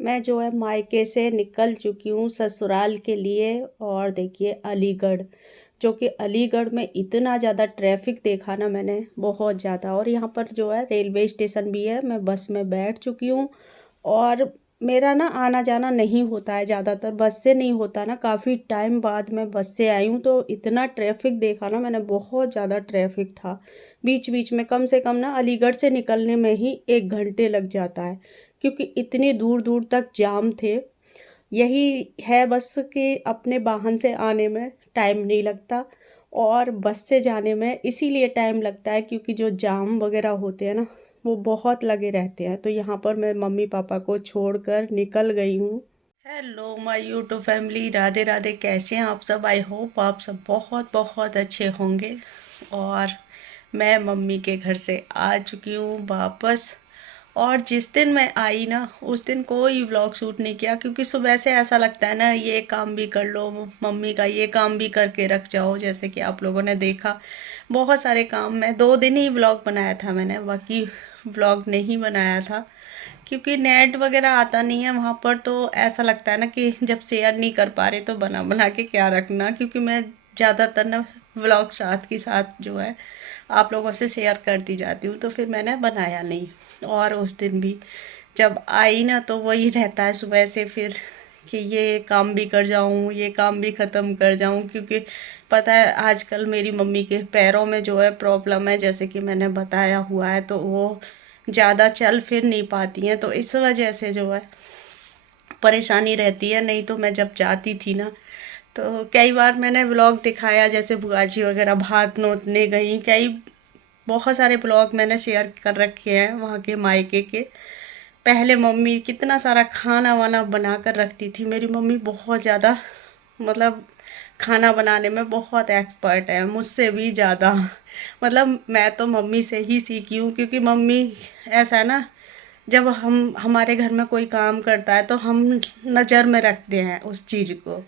मैं जो है मायके से निकल चुकी हूँ ससुराल के लिए। और देखिए अलीगढ़, जो कि अलीगढ़ में इतना ज़्यादा ट्रैफिक देखा ना मैंने, बहुत ज़्यादा। और यहाँ पर जो है रेलवे स्टेशन भी है, मैं बस में बैठ चुकी हूँ। और मेरा ना आना जाना नहीं होता है ज़्यादातर, बस से नहीं होता ना, काफ़ी टाइम बाद मैं बस से आई हूँ। तो इतना ट्रैफिक देखा ना मैंने, बहुत ज़्यादा ट्रैफिक था। बीच बीच में कम से कम ना अलीगढ़ से निकलने में ही 1 घंटे लग जाता है, क्योंकि इतनी दूर दूर तक जाम थे। यही है बस कि अपने वाहन से आने में टाइम नहीं लगता, और बस से जाने में इसीलिए टाइम लगता है क्योंकि जो जाम वगैरह होते हैं ना, वो बहुत लगे रहते हैं। तो यहाँ पर मैं मम्मी पापा को छोड़कर निकल गई हूँ। Hello my YouTube family, Radhe Radhe. कैसे हैं आप सब? आई होप आप सब बहुत बहुत अच्छे होंगे। और मैं मम्मी के घर से आ चुकी हूँ वापस। और जिस दिन मैं आई ना, उस दिन कोई व्लॉग शूट नहीं किया, क्योंकि सुबह से ऐसा लगता है ना, ये काम भी कर लो, मम्मी का ये काम भी करके रख जाओ। जैसे कि आप लोगों ने देखा, बहुत सारे काम, मैं 2 दिन ही व्लॉग बनाया था मैंने, बाकी व्लॉग नहीं बनाया था। क्योंकि नेट वगैरह आता नहीं है वहाँ पर, तो ऐसा लगता है ना कि जब शेयर नहीं कर पा रहे तो बना बना के क्या रखना। क्योंकि मैं ज़्यादातर ना व्लॉग साथ के साथ जो है आप लोगों से शेयर करती जाती हूँ, तो फिर मैंने बनाया नहीं। और उस दिन भी जब आई ना, तो वही रहता है सुबह से फिर कि ये काम भी कर जाऊँ, ये काम भी ख़त्म कर जाऊँ। क्योंकि पता है आजकल मेरी मम्मी के पैरों में जो है प्रॉब्लम है, जैसे कि मैंने बताया हुआ है, तो वो ज़्यादा चल फिर नहीं पाती हैं, तो इस वजह से जो है परेशानी रहती है। नहीं तो मैं जब जाती थी ना, तो कई बार मैंने व्लॉग दिखाया, जैसे बुआ जी वगैरह भात नोतने गई, कई बहुत सारे ब्लॉग मैंने शेयर कर रखे हैं वहाँ के मायके के। पहले मम्मी कितना सारा खाना वाना बना कर रखती थी। मेरी मम्मी बहुत ज़्यादा, मतलब खाना बनाने में बहुत एक्सपर्ट है, मुझसे भी ज़्यादा। मतलब मैं तो मम्मी से ही सीखी हूँ, क्योंकि मम्मी, ऐसा है ना, जब हम हमारे घर में कोई काम करता है तो हम नज़र में रखते हैं उस चीज़ को।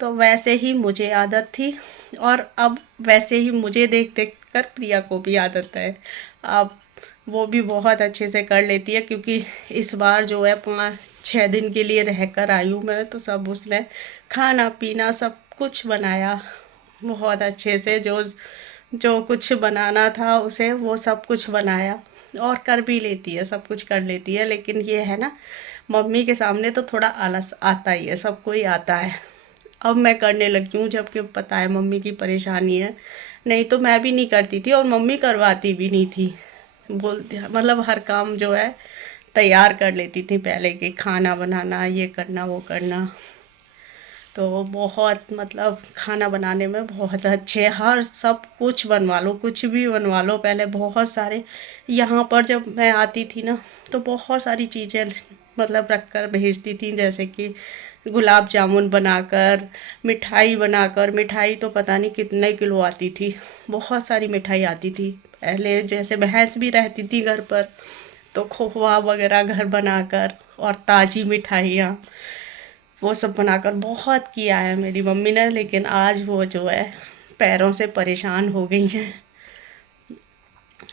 तो वैसे ही मुझे आदत थी, और अब वैसे ही मुझे देख देख कर प्रिया को भी आदत है। अब वो भी बहुत अच्छे से कर लेती है, क्योंकि इस बार जो है 5-6 दिन के लिए रह कर आई हूँ मैं, तो सब उसने खाना पीना सब कुछ बनाया बहुत अच्छे से। जो जो कुछ बनाना था उसे वो सब कुछ बनाया, और कर भी लेती है, सब कुछ कर लेती है। लेकिन ये है ना, मम्मी के सामने तो थोड़ा आलस आता ही है, सबको ही आता है। अब मैं करने लगी हूँ, जबकि पता है मम्मी की परेशानी है। नहीं तो मैं भी नहीं करती थी, और मम्मी करवाती भी नहीं थी। बोलती मतलब हर काम जो है तैयार कर लेती थी पहले, कि खाना बनाना, ये करना, वो करना। तो बहुत, मतलब खाना बनाने में बहुत अच्छे, हर सब कुछ बनवा लो, कुछ भी बनवा लो। पहले बहुत सारे, यहाँ पर जब मैं आती थी ना, तो बहुत सारी चीज़ें मतलब रख कर भेजती थी, जैसे कि गुलाब जामुन बनाकर, मिठाई बनाकर। मिठाई तो पता नहीं कितने किलो आती थी, बहुत सारी मिठाई आती थी। पहले जैसे भैंस भी रहती थी घर पर, तो खोवा वगैरह घर बनाकर, और ताज़ी मिठाइयाँ, वो सब बनाकर बहुत किया है मेरी मम्मी ने। लेकिन आज वो जो है पैरों से परेशान हो गई हैं,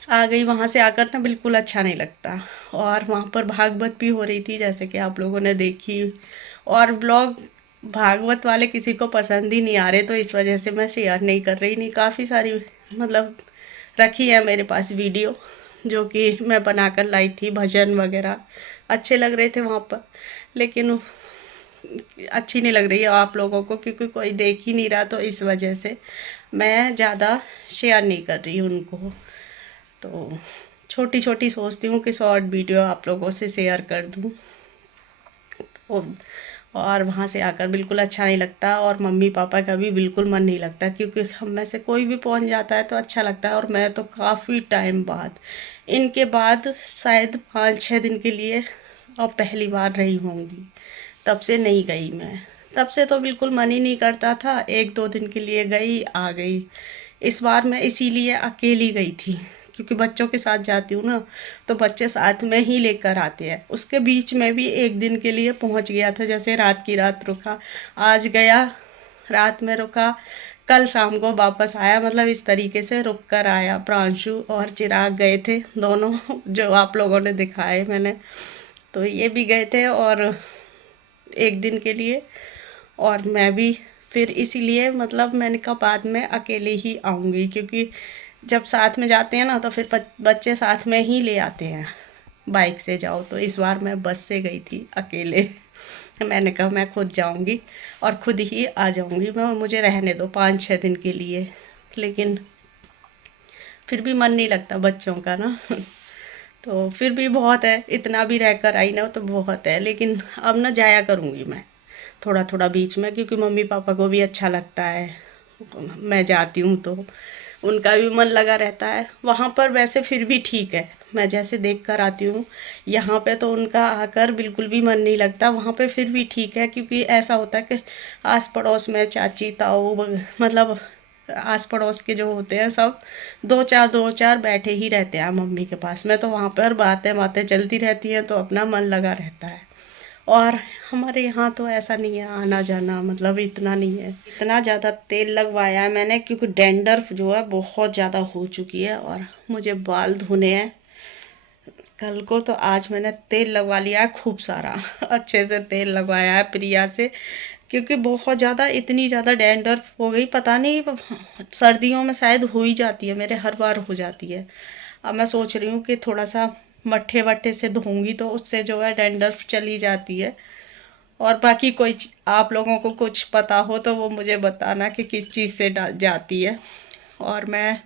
आ गई वहाँ से आकर ना, बिल्कुल अच्छा नहीं लगता। और वहाँ पर भागवत भी हो रही थी, जैसे कि आप लोगों ने देखी। और ब्लॉग भागवत वाले किसी को पसंद ही नहीं आ रहे, तो इस वजह से मैं शेयर नहीं कर रही। नहीं, काफ़ी सारी मतलब रखी है मेरे पास वीडियो, जो कि मैं बनाकर लाई थी, भजन वगैरह अच्छे लग रहे थे वहाँ पर। लेकिन अच्छी नहीं लग रही है आप लोगों को, क्योंकि कोई देख ही नहीं रहा, तो इस वजह से मैं ज़्यादा शेयर नहीं कर रही हूँ उनको। तो छोटी छोटी सोचती हूँ कि शॉर्ट वीडियो आप लोगों से शेयर कर दूँ। और वहाँ से आकर बिल्कुल अच्छा नहीं लगता, और मम्मी पापा का भी बिल्कुल मन नहीं लगता, क्योंकि हम में से कोई भी पहुँच जाता है तो अच्छा लगता है। और मैं तो काफ़ी टाइम बाद, इनके बाद शायद 5-6 दिन के लिए और पहली बार रही होंगी, तब से नहीं गई मैं। तब से तो बिल्कुल मन ही नहीं करता था, 1-2 दिन के लिए गई आ गई। इस बार मैं इसीलिए अकेली गई थी, क्योंकि बच्चों के साथ जाती हूँ ना, तो बच्चे साथ में ही लेकर आते हैं। उसके बीच में भी 1 दिन के लिए पहुँच गया था, जैसे रात की रात रुका, आज गया, रात में रुका, कल शाम को वापस आया। मतलब इस तरीके से रुक कर आया। प्रांशु और चिराग गए थे दोनों, जो आप लोगों ने दिखाए मैंने। तो ये भी गए थे और एक दिन के लिए, और मैं भी फिर इसीलिए मतलब मैंने कहा बाद में अकेले ही आऊँगी, क्योंकि जब साथ में जाते हैं ना तो फिर बच्चे साथ में ही ले आते हैं, बाइक से जाओ। तो इस बार मैं बस से गई थी अकेले। मैंने कहा मैं खुद जाऊंगी और खुद ही आ जाऊंगी, मैं मुझे रहने दो 5-6 दिन के लिए। लेकिन फिर भी मन नहीं लगता बच्चों का ना। तो फिर भी बहुत है, इतना भी रहकर आई ना तो बहुत है। लेकिन अब ना जाया करूँगी मैं थोड़ा थोड़ा बीच में, क्योंकि मम्मी पापा को भी अच्छा लगता है मैं जाती हूँ तो उनका भी मन लगा रहता है। वहाँ पर वैसे फिर भी ठीक है, मैं जैसे देख कर आती हूँ, यहाँ पे तो उनका आकर बिल्कुल भी मन नहीं लगता। वहाँ पे फिर भी ठीक है, क्योंकि ऐसा होता है कि आस पड़ोस में चाची ताऊ मतलब आस पड़ोस के जो होते हैं सब दो चार बैठे ही रहते हैं मम्मी के पास में, तो वहाँ पर बातें बातें चलती रहती हैं तो अपना मन लगा रहता है। और हमारे यहाँ तो ऐसा नहीं है, आना जाना मतलब इतना नहीं है। इतना ज़्यादा तेल लगवाया है मैंने, क्योंकि डैंड्रफ जो है बहुत ज़्यादा हो चुकी है और मुझे बाल धोने हैं कल को। तो आज मैंने तेल लगवा लिया है खूब सारा। अच्छे से तेल लगवाया है प्रिया से, क्योंकि बहुत ज़्यादा इतनी ज़्यादा डैंड्रफ हो गई, पता नहीं सर्दियों में शायद हो ही जाती है, मेरे हर बार हो जाती है। अब मैं सोच रही हूँ कि थोड़ा सा मट्ठे वट्ठे से धोऊंगी तो उससे जो है डैंड्रफ चली जाती है। और बाकी कोई आप लोगों को कुछ पता हो तो वो मुझे बताना कि किस चीज़ से जाती है। और मैं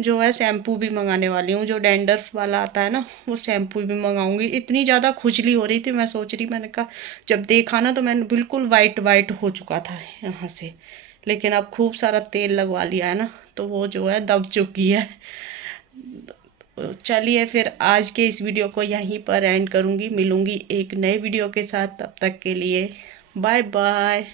जो है शैम्पू भी मंगाने वाली हूँ, जो डैंड्रफ वाला आता है ना वो शैम्पू भी मंगाऊंगी। इतनी ज़्यादा खुजली हो रही थी, मैं सोच रही, मैंने कहा जब देखा ना तो मैंने बिल्कुल वाइट वाइट हो चुका था यहाँ से। लेकिन अब खूब सारा तेल लगवा लिया है ना तो वो जो है दब चुकी है। चलिए फिर आज के इस वीडियो को यहीं पर एंड करूँगी, मिलूँगी एक नए वीडियो के साथ। तब तक के लिए बाय बाय।